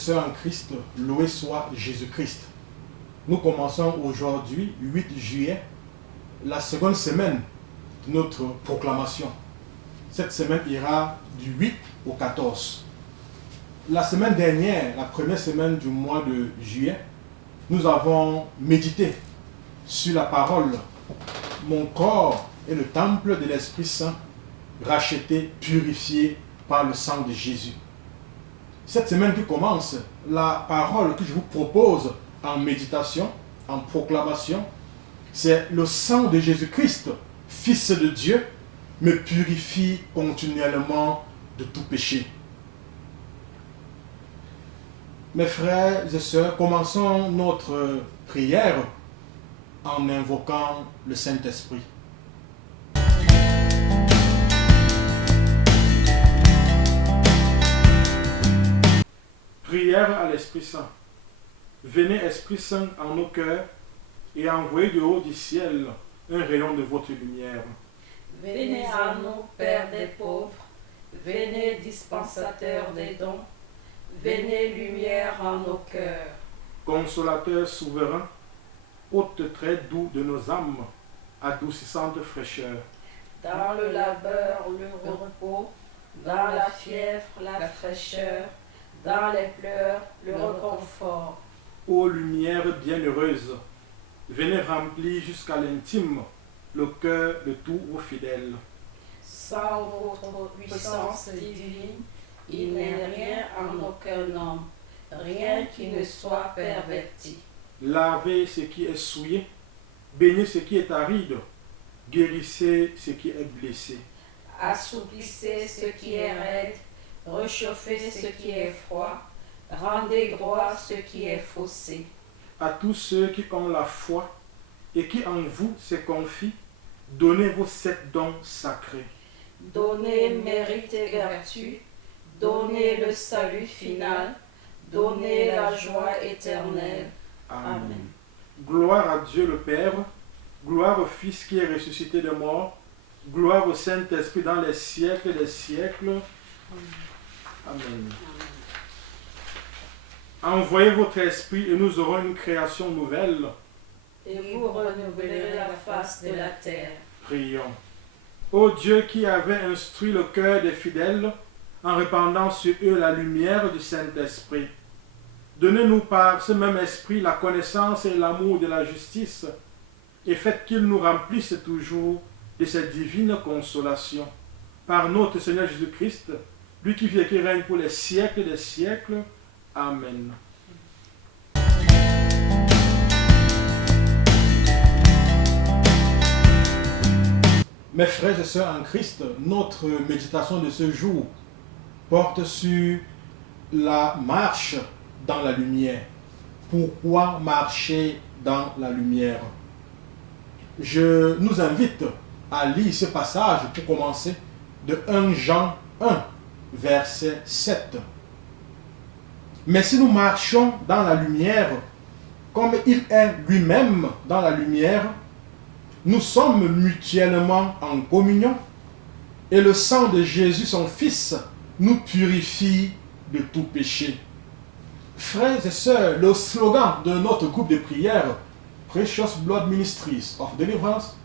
sœurs en Christ, loué soit Jésus-Christ. Nous commençons aujourd'hui, 8 juillet, la seconde semaine de notre proclamation. Cette semaine ira du 8 au 14. La semaine dernière, la première semaine du mois de juillet, nous avons médité sur la parole « Mon corps est le temple de l'Esprit Saint, racheté, purifié par le sang de Jésus ». Cette semaine qui commence, la parole que je vous propose en méditation, en proclamation, c'est le sang de Jésus-Christ, Fils de Dieu, me purifie continuellement de tout péché. Mes frères et sœurs, commençons notre prière en invoquant le Saint-Esprit. Prière à l'Esprit Saint. Venez, Esprit Saint, en nos cœurs et envoyez de haut du ciel un rayon de votre lumière. Venez à nous, Père des pauvres, venez, dispensateur des dons, venez, lumière en nos cœurs. Consolateur souverain, hôte très doux de nos âmes, adoucissante fraîcheur. Dans le labeur, le repos, dans la fièvre, la fraîcheur, dans les pleurs, le réconfort. Ô lumière bienheureuse, venez remplir jusqu'à l'intime le cœur de tous vos fidèles. Sans votre puissance divine, il n'est rien en aucun homme, rien qui ne soit perverti. Lavez ce qui est souillé, baignez ce qui est aride, guérissez ce qui est blessé. Assouplissez ce qui est raide, réchauffez ce qui est froid, rendez droit ce qui est faussé. À tous ceux qui ont la foi et qui en vous se confient, donnez vos 7 dons sacrés. Donnez mérite et vertu, donnez le salut final, donnez la joie éternelle. Amen. Gloire à Dieu le Père, gloire au Fils qui est ressuscité de mort, gloire au Saint-Esprit dans les siècles des siècles. Amen. Envoyez votre esprit et nous aurons une création nouvelle. Et vous renouvelerez la face de la terre. Prions. Ô Dieu qui avait instruit le cœur des fidèles en répandant sur eux la lumière du Saint-Esprit, donnez-nous par ce même esprit la connaissance et l'amour de la justice et faites qu'il nous remplisse toujours de cette divine consolation. Par notre Seigneur Jésus-Christ, lui qui vit et qui règne pour les siècles des siècles. Amen. Mes frères et sœurs en Christ, notre méditation de ce jour porte sur la marche dans la lumière. Pourquoi marcher dans la lumière? Je nous invite à lire ce passage pour commencer de 1 Jean 1, verset 7. Mais si nous marchons dans la lumière, comme il est lui-même dans la lumière, nous sommes mutuellement en communion et le sang de Jésus, son Fils, nous purifie de tout péché. Frères et sœurs, le slogan de notre groupe de prière, Precious Blood Ministries of Deliverance,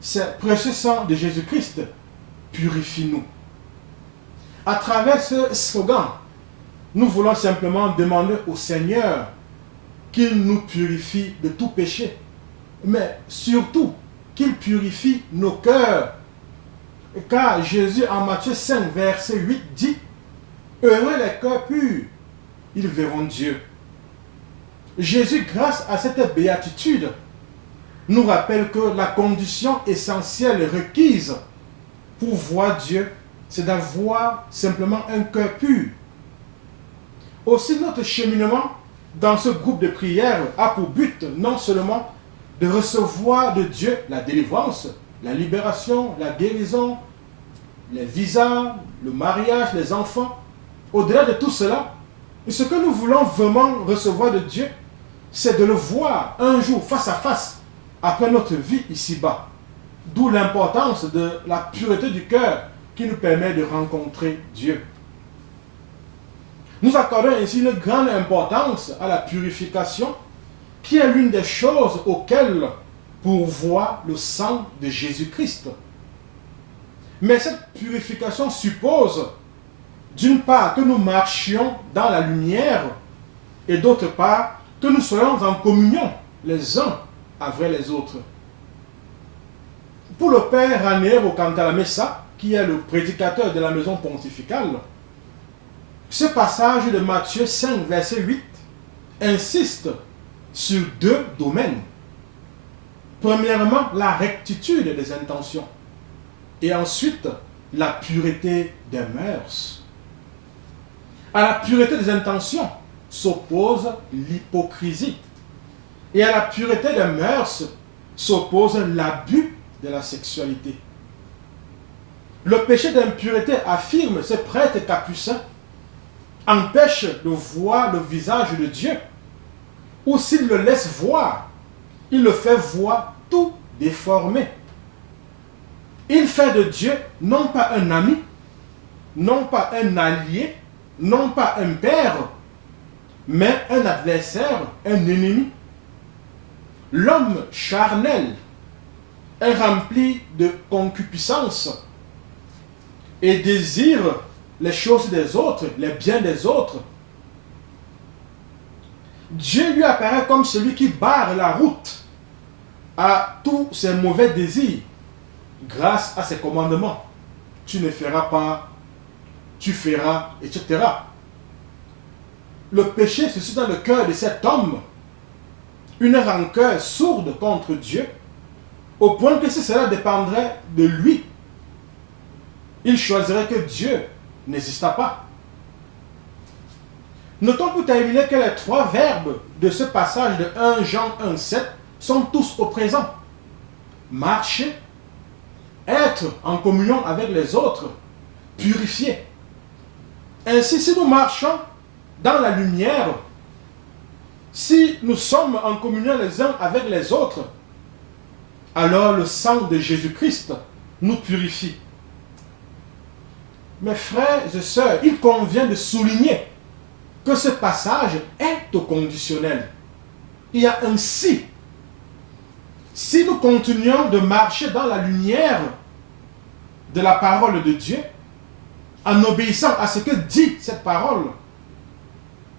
c'est Précieux sang de Jésus-Christ, purifie-nous. À travers ce slogan, nous voulons simplement demander au Seigneur qu'il nous purifie de tout péché, mais surtout qu'il purifie nos cœurs. Car Jésus en Matthieu 5, verset 8 dit « Heureux les cœurs purs, ils verront Dieu ». Jésus, grâce à cette béatitude, nous rappelle que la condition essentielle requise pour voir Dieu, c'est d'avoir simplement un cœur pur. Aussi, notre cheminement dans ce groupe de prière a pour but non seulement de recevoir de Dieu la délivrance, la libération, la guérison, les visas, le mariage, les enfants. Au-delà de tout cela, ce que nous voulons vraiment recevoir de Dieu, c'est de le voir un jour face à face après notre vie ici-bas. D'où l'importance de la pureté du cœur qui nous permet de rencontrer Dieu. Nous accordons ainsi une grande importance à la purification, qui est l'une des choses auxquelles pourvoit le sang de Jésus-Christ. Mais cette purification suppose, d'une part, que nous marchions dans la lumière, et d'autre part, que nous soyons en communion les uns avec les autres. Pour le père Raniero Cantalamessa, qui est le prédicateur de la maison pontificale, ce passage de Matthieu 5, verset 8, insiste sur deux domaines. Premièrement, la rectitude des intentions, et ensuite, la pureté des mœurs. À la pureté des intentions s'oppose l'hypocrisie, et à la pureté des mœurs s'oppose l'abus de la sexualité. Le péché d'impureté, affirme ce prêtre capucin, empêche de voir le visage de Dieu, ou s'il le laisse voir, il le fait voir tout déformé. Il fait de Dieu non pas un ami, non pas un allié, non pas un père, mais un adversaire, un ennemi. L'homme charnel est rempli de concupiscence et désire les choses des autres, les biens des autres. Dieu lui apparaît comme celui qui barre la route à tous ses mauvais désirs grâce à ses commandements. Tu ne feras pas, tu feras, etc. Le péché se situe dans le cœur de cet homme, une rancœur sourde contre Dieu, au point que si cela dépendrait de lui, il choisirait que Dieu n'exista pas. Notons pour terminer que les trois verbes de ce passage de 1 Jean 1,7 sont tous au présent. Marcher, être en communion avec les autres, purifier. Ainsi, si nous marchons dans la lumière, si nous sommes en communion les uns avec les autres, alors le sang de Jésus-Christ nous purifie. Mes frères et sœurs, il convient de souligner que ce passage est au conditionnel. Il y a un si. Si nous continuons de marcher dans la lumière de la parole de Dieu, en obéissant à ce que dit cette parole,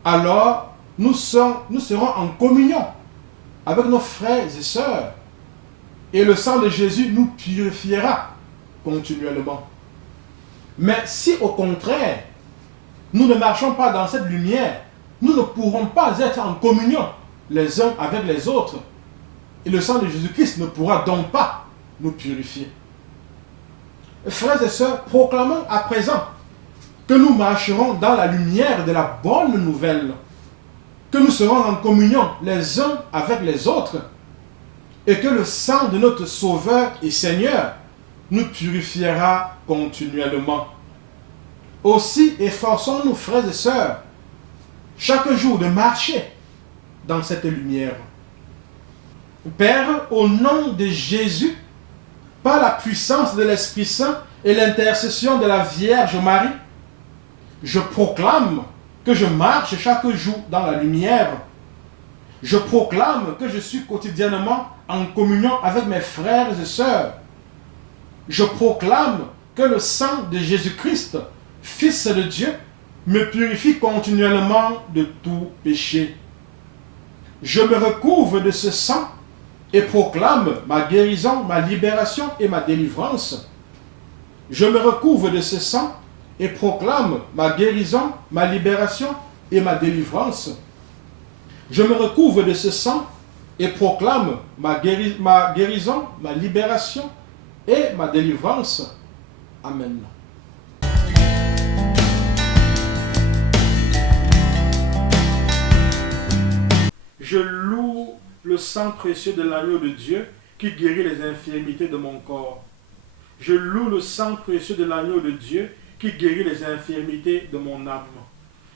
alors nous serons en communion avec nos frères et sœurs. Et le sang de Jésus nous purifiera continuellement. Mais si au contraire, nous ne marchons pas dans cette lumière, nous ne pourrons pas être en communion les uns avec les autres. Et le sang de Jésus-Christ ne pourra donc pas nous purifier. Frères et sœurs, proclamons à présent que nous marcherons dans la lumière de la bonne nouvelle, que nous serons en communion les uns avec les autres, et que le sang de notre Sauveur et Seigneur nous purifiera continuellement. Aussi, efforçons-nous, frères et sœurs, chaque jour de marcher dans cette lumière. Père, au nom de Jésus, par la puissance de l'Esprit Saint et l'intercession de la Vierge Marie, je proclame que je marche chaque jour dans la lumière. Je proclame que je suis quotidiennement en communion avec mes frères et sœurs. Je proclame que le sang de Jésus-Christ, Fils de Dieu, me purifie continuellement de tout péché. Je me recouvre de ce sang et proclame ma guérison, ma libération et ma délivrance. Je me recouvre de ce sang et proclame ma guérison, ma libération et ma délivrance. Je me recouvre de ce sang et proclame ma guérison, ma libération et ma délivrance. Amen. Je loue le sang précieux de l'agneau de Dieu qui guérit les infirmités de mon corps. Je loue le sang précieux de l'agneau de Dieu qui guérit les infirmités de mon âme.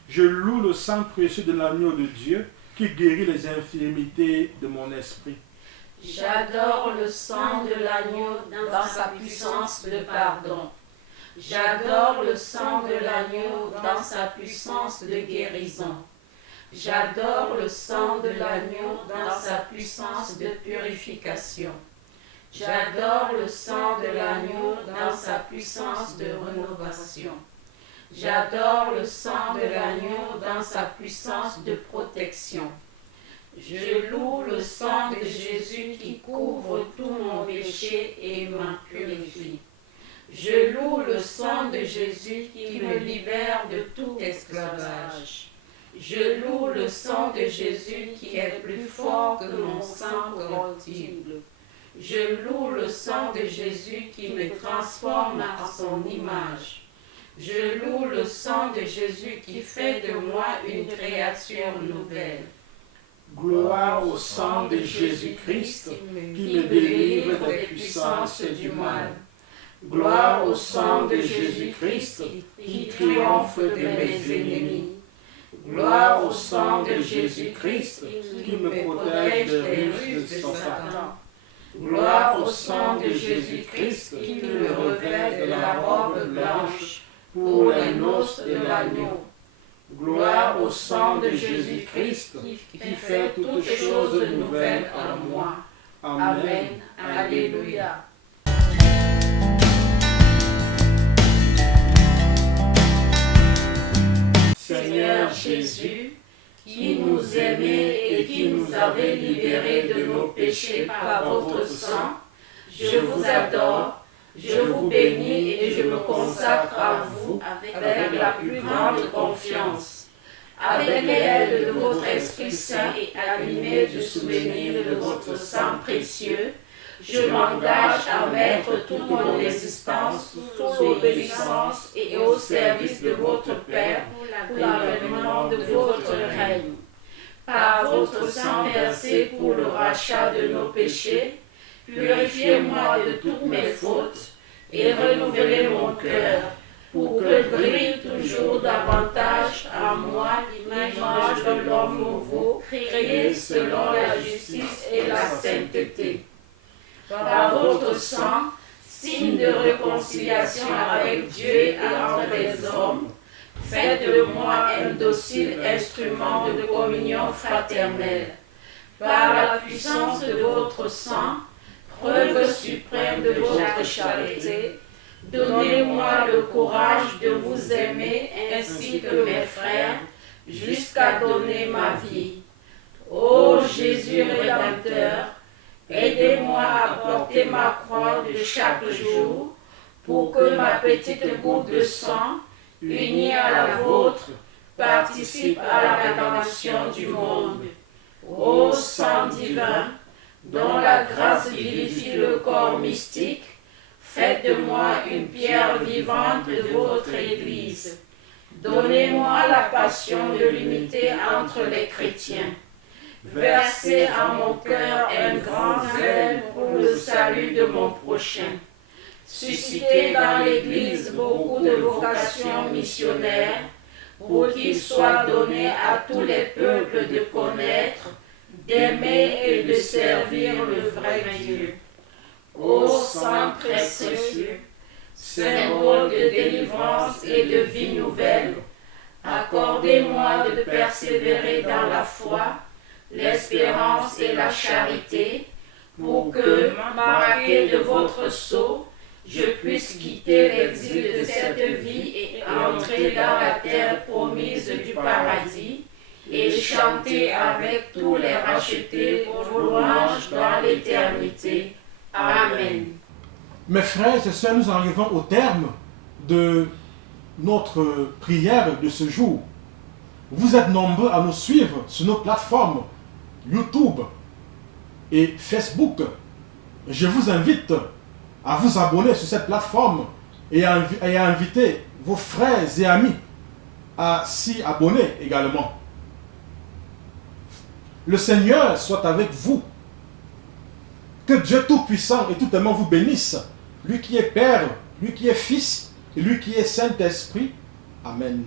Je loue le sang précieux de l'agneau de Dieu qui guérit les infirmités de mon esprit. J'adore le sang de l'agneau dans sa puissance de pardon. J'adore le sang de l'agneau dans sa puissance de guérison. J'adore le sang de l'agneau dans sa puissance de purification. J'adore le sang de l'agneau dans sa puissance de rénovation. J'adore le sang de l'agneau dans sa puissance de protection. Je loue le sang de Jésus qui couvre tout mon péché et m'en purifie. Je loue le sang de Jésus qui me libère de tout esclavage. Je loue le sang de Jésus qui est plus fort que mon sang corruptible. Je loue le sang de Jésus qui me transforme à son image. Je loue le sang de Jésus qui fait de moi une créature nouvelle. Gloire au sang de Jésus-Christ qui me délivre des puissances du mal. Gloire au sang de Jésus-Christ qui triomphe de mes ennemis. Gloire au sang de Jésus-Christ qui me protège des ruses de Satan. Gloire au sang de Jésus-Christ qui me revêt de la robe blanche pour les noces de l'agneau. Gloire au sang de Jésus-Christ qui fait toutes choses nouvelles en moi. Amen. Alléluia. Seigneur Jésus, qui nous aimait et qui nous avait libérés de nos péchés par votre sang, je vous adore, je vous bénis et je me consacre à vous avec la plus grande confiance. Avec l'aide de votre Esprit Saint et animé du souvenir de votre sang précieux, je m'engage à mettre toute mon existence sous l'obéissance et au service de votre Père pour l'avènement de votre règne. Par votre sang versé pour le rachat de nos péchés, purifiez-moi de toutes mes fautes et renouvelez mon cœur pour que brille toujours davantage en moi l'image de l'homme nouveau, créé selon la justice et la sainteté. Par votre sang, signe de réconciliation avec Dieu et entre les hommes, faites de moi un docile instrument de communion fraternelle. Par la puissance de votre sang, preuve suprême de votre charité, donnez-moi le courage de vous aimer ainsi que mes frères, jusqu'à donner ma vie. Ô Jésus Rédempteur, aidez-moi à porter ma croix de chaque jour, pour que ma petite goutte de sang, unie à la vôtre, participe à la rédemption du monde. Ô sang divin, dont la grâce vivifie le corps mystique, faites de moi une pierre vivante de votre Église. Donnez-moi la passion de l'unité entre les chrétiens. Versez en mon cœur un grand zèle pour le salut de mon prochain. Suscitez dans l'Église beaucoup de vocations missionnaires pour qu'il soit donné à tous les peuples de connaître, d'aimer et de servir le vrai Dieu. Ô sang précieux, symbole de délivrance et de vie nouvelle, accordez-moi de persévérer dans la foi, l'espérance et la charité, pour que, marqué de votre sceau, je puisse quitter l'exil de cette vie et entrer dans la terre promise du paradis, et chanter avec tous les rachetés vos louanges dans l'éternité. Amen. Mes frères et sœurs, nous arrivons au terme de notre prière de ce jour. Vous êtes nombreux à nous suivre sur nos plateformes YouTube et Facebook. Je vous invite à vous abonner sur cette plateforme et à inviter vos frères et amis à s'y abonner également. Le Seigneur soit avec vous. Que Dieu Tout-Puissant et Tout-Aimant vous bénisse, lui qui est Père, lui qui est Fils et lui qui est Saint-Esprit. Amen.